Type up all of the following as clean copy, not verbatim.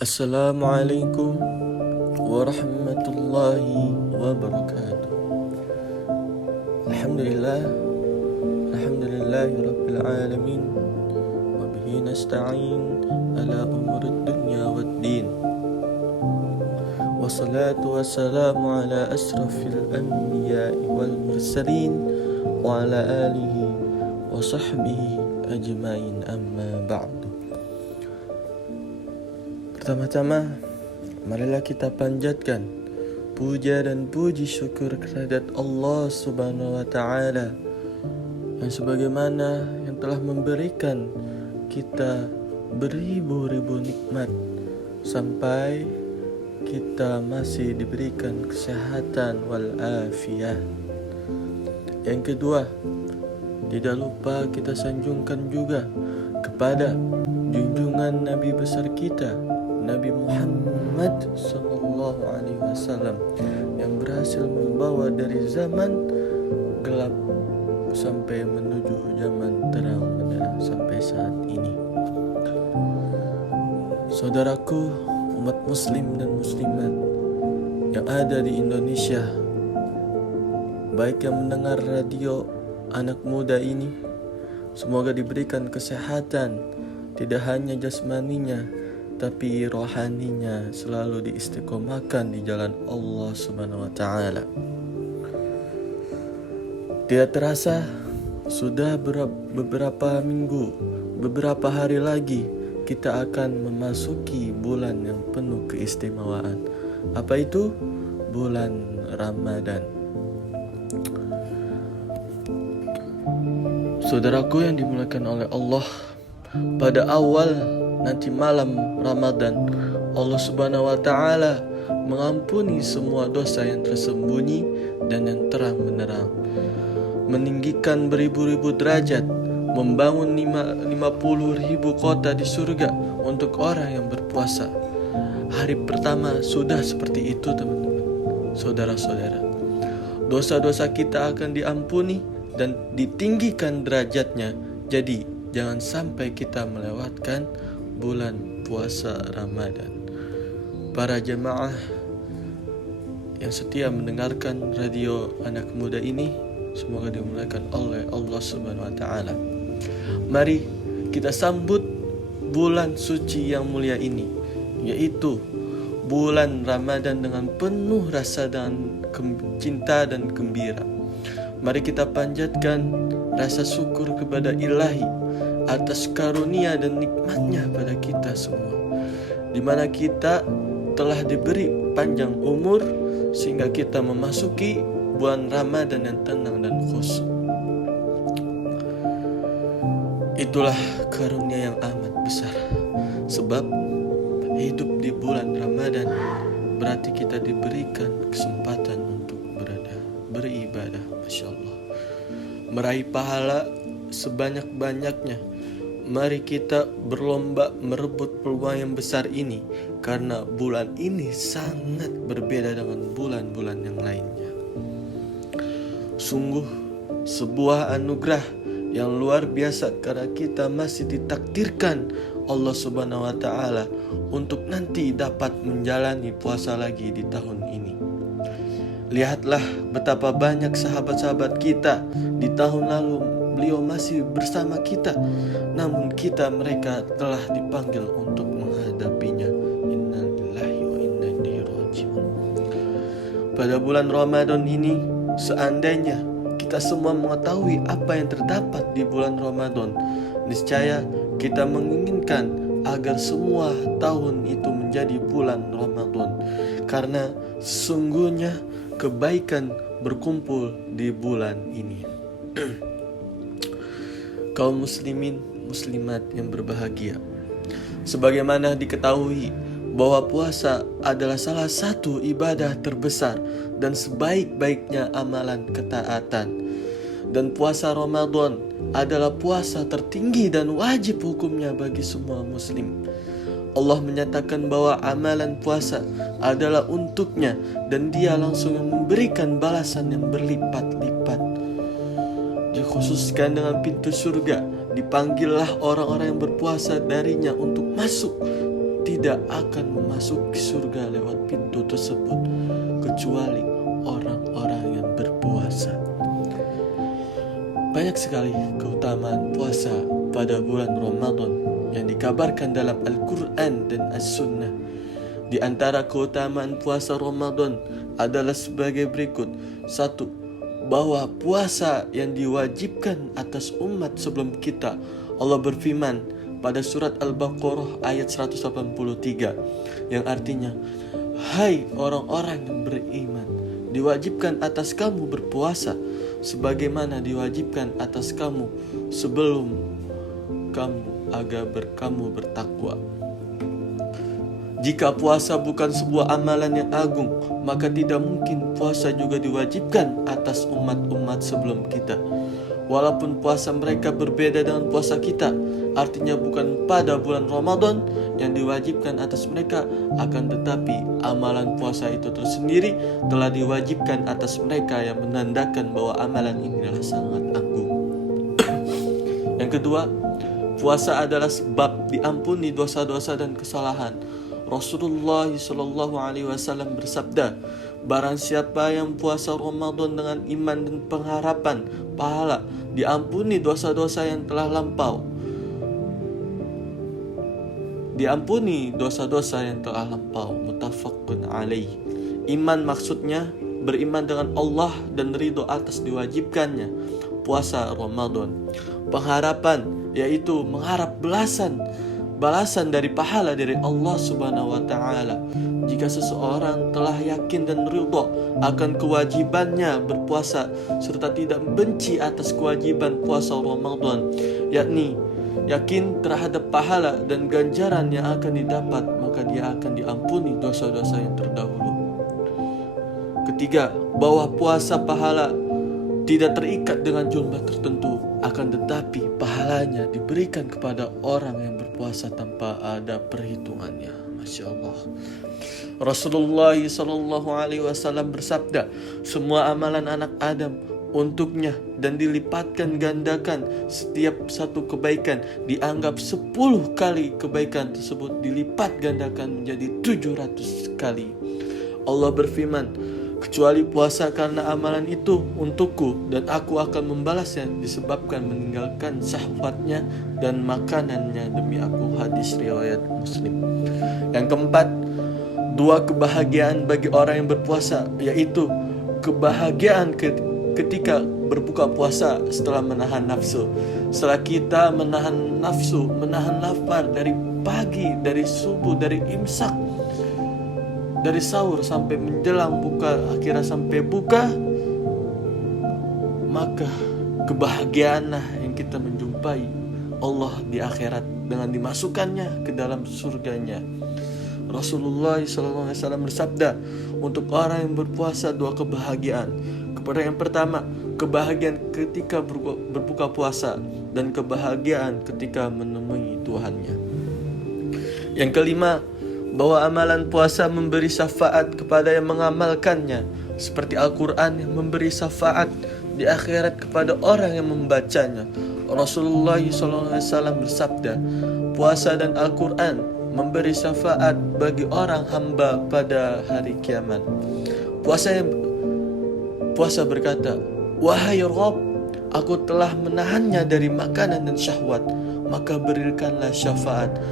Assalamualaikum warahmatullahi wabarakatuh. Alhamdulillah, alhamdulillahi rabbil alamin, wa bihi nasta'in ala umurid dunya waddin. Wassalatu wassalamu ala asrafil anbiya'i wal mursalin wa ala alihi wa sahbihi ajmain, amma ba'du. Pertama-tama, marilah kita panjatkan puja dan puji syukur kehadirat Allah Subhanahu wa Ta'ala yang sebagaimana yang telah memberikan kita beribu-ribu nikmat sampai kita masih diberikan kesehatan wal afiyah. Yang kedua, tidak lupa kita sanjungkan juga kepada junjungan Nabi besar kita, Nabi Muhammad sallallahu alaihi wasallam, yang berhasil membawa dari zaman gelap sampai menuju zaman terang benderang sampai saat ini. Saudaraku, umat muslim dan muslimat yang ada di Indonesia, baik yang mendengar radio anak muda ini, semoga diberikan kesehatan, tidak hanya jasmaninya tapi rohaninya selalu diistiqomahkan di jalan Allah Subhanahu wa Ta'ala. Tidak terasa sudah beberapa minggu, beberapa hari lagi kita akan memasuki bulan yang penuh keistimewaan. Apa itu? Bulan Ramadan. Saudaraku yang dimuliakan oleh Allah, pada awal nanti malam Ramadan, Allah Subhanahu wa Ta'ala mengampuni semua dosa yang tersembunyi dan yang terang benderang, meninggikan beribu-ribu derajat, membangun 50.000 kota di surga untuk orang yang berpuasa. Hari pertama sudah seperti itu, teman-teman, saudara-saudara. Dosa-dosa kita akan diampuni dan ditinggikan derajatnya. Jadi jangan sampai kita melewatkan bulan puasa Ramadan. Para jemaah yang setia mendengarkan radio anak muda ini, semoga dimuliakan oleh Allah Subhanahu wa Ta'ala. Mari kita sambut bulan suci yang mulia ini, yaitu bulan Ramadan, dengan penuh rasa dan cinta dan gembira. Mari kita panjatkan rasa syukur kepada Ilahi atas karunia dan nikmatnya pada kita semua, di mana kita telah diberi panjang umur sehingga kita memasuki bulan Ramadan yang tenang dan khusyuk. Itulah karunia yang amat besar, sebab hidup di bulan Ramadan berarti kita diberikan kesempatan untuk beribadah, Masya Allah, meraih pahala sebanyak-banyaknya. Mari kita berlomba merebut peluang yang besar ini, karena bulan ini sangat berbeda dengan bulan-bulan yang lainnya. Sungguh sebuah anugerah yang luar biasa, karena kita masih ditakdirkan Allah Subhanahu wa Ta'ala untuk nanti dapat menjalani puasa lagi di tahun ini. Lihatlah betapa banyak sahabat-sahabat kita di tahun lalu, beliau masih bersama kita, namun mereka telah dipanggil untuk menghadapinya. Innalillahi wa inna ilaihi raji'un. Pada bulan Ramadan ini, seandainya kita semua mengetahui apa yang terdapat di bulan Ramadan, niscaya kita menginginkan agar semua tahun itu menjadi bulan Ramadan, karena sesungguhnya kebaikan berkumpul di bulan ini. Kaum muslimin muslimat yang berbahagia, sebagaimana diketahui bahwa puasa adalah salah satu ibadah terbesar dan sebaik-baiknya amalan ketaatan, dan puasa Ramadan adalah puasa tertinggi dan wajib hukumnya bagi semua muslim. Allah menyatakan bahwa amalan puasa adalah untuknya dan Dia langsung memberikan balasan yang berlipat-lipat. Dikhususkan dengan pintu surga, dipanggillah orang-orang yang berpuasa darinya untuk masuk. tidak akan memasuki surga lewat pintu tersebut kecuali orang-orang yang berpuasa. Banyak sekali keutamaan puasa pada bulan Ramadan yang dikabarkan dalam Al-Quran dan As-Sunnah. Di antara keutamaan puasa Ramadan adalah sebagai berikut. 1. Bahwa puasa yang diwajibkan atas umat sebelum kita. Allah berfirman pada surat Al-Baqarah ayat 183 yang artinya, hai orang-orang yang beriman, diwajibkan atas kamu berpuasa sebagaimana diwajibkan atas kamu sebelum kamu agar kamu bertakwa. Jika puasa bukan sebuah amalan yang agung, maka tidak mungkin puasa juga diwajibkan atas umat-umat sebelum kita. Walaupun puasa mereka berbeda dengan puasa kita, artinya bukan pada bulan Ramadan yang diwajibkan atas mereka, akan tetapi amalan puasa itu tersendiri telah diwajibkan atas mereka yang menandakan bahwa amalan ini adalah sangat agung. Yang kedua, puasa adalah sebab diampuni dosa-dosa dan kesalahan. Rasulullah SAW bersabda, barang siapa yang puasa Ramadan dengan iman dan pengharapan pahala, diampuni dosa-dosa yang telah lampau. Diampuni dosa-dosa yang telah lampau. Muttafaqun alaih. Iman maksudnya beriman dengan Allah dan ridho atas diwajibkannya puasa Ramadan. Pengharapan yaitu mengharap balasan dari pahala dari Allah Subhanahu wa taala. Jika seseorang telah yakin dan ridho akan kewajibannya berpuasa serta tidak benci atas kewajiban puasa Ramadan, yakni yakin terhadap pahala dan ganjaran yang akan didapat, maka dia akan diampuni dosa-dosa yang terdahulu. Ketiga, bahwa puasa pahala tidak terikat dengan jumlah tertentu, akan tetapi pahalanya diberikan kepada orang yang berpuasa tanpa ada perhitungannya. Masya Allah. Rasulullah SAW bersabda, semua amalan anak Adam untuknya dan dilipatkan gandakan. Setiap satu kebaikan dianggap 10 kali kebaikan tersebut dilipat gandakan menjadi 700 kali. Allah berfirman, kecuali puasa karena amalan itu untukku dan aku akan membalasnya disebabkan meninggalkan syahwatnya dan makanannya demi aku. Hadis riwayat Muslim. Yang keempat, 2 kebahagiaan bagi orang yang berpuasa, yaitu kebahagiaan ketika berbuka puasa setelah menahan nafsu. Setelah kita menahan nafsu, menahan lapar dari pagi, dari subuh, dari imsak, dari sahur sampai menjelang buka, akhirnya sampai buka, maka kebahagiaanlah yang kita menjumpai Allah di akhirat dengan dimasukkannya ke dalam surganya. Rasulullah SAW bersabda, untuk orang yang berpuasa 2 kebahagiaan. Kepada yang pertama, kebahagiaan ketika berbuka puasa dan kebahagiaan ketika menemui Tuhannya. Yang kelima, bahwa amalan puasa memberi syafaat kepada yang mengamalkannya, seperti Al-Quran yang memberi syafaat di akhirat kepada orang yang membacanya. Rasulullah SAW bersabda, puasa dan Al-Quran memberi syafaat bagi orang hamba pada hari kiamat. Puasa berkata, wahai Rabb, aku telah menahannya dari makanan dan syahwat, maka berikanlah syafaat.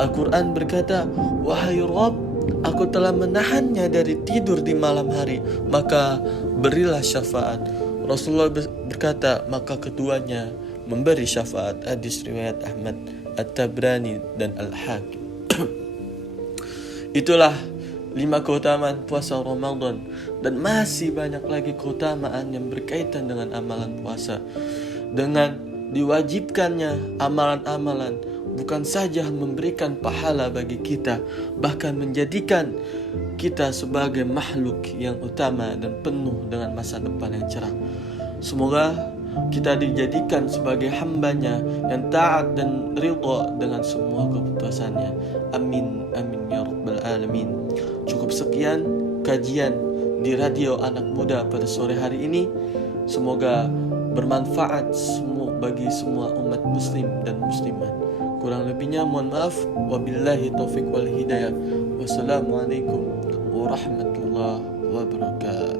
Al-Quran berkata, wahai Rabb, aku telah menahannya dari tidur di malam hari, maka berilah syafaat. Rasulullah berkata, maka keduanya memberi syafaat. Hadis riwayat Ahmad, At-Tabrani dan Al-Hakim. Itulah 5 keutamaan puasa Ramadan, dan masih banyak lagi keutamaan yang berkaitan dengan amalan puasa. Dengan diwajibkannya amalan-amalan bukan saja memberikan pahala bagi kita, bahkan menjadikan kita sebagai makhluk yang utama dan penuh dengan masa depan yang cerah. Semoga kita dijadikan sebagai hambanya yang taat dan ridha dengan semua keputusannya. Amin, amin ya rabbal alamin. Cukup sekian kajian di Radio Anak Muda pada sore hari ini. Semoga bermanfaat bagi semua umat muslim dan muslimat. Kurang lebihnya mohon maaf. Wabillahi taufik wal hidayah. Wassalamualaikum warahmatullahi wabarakatuh.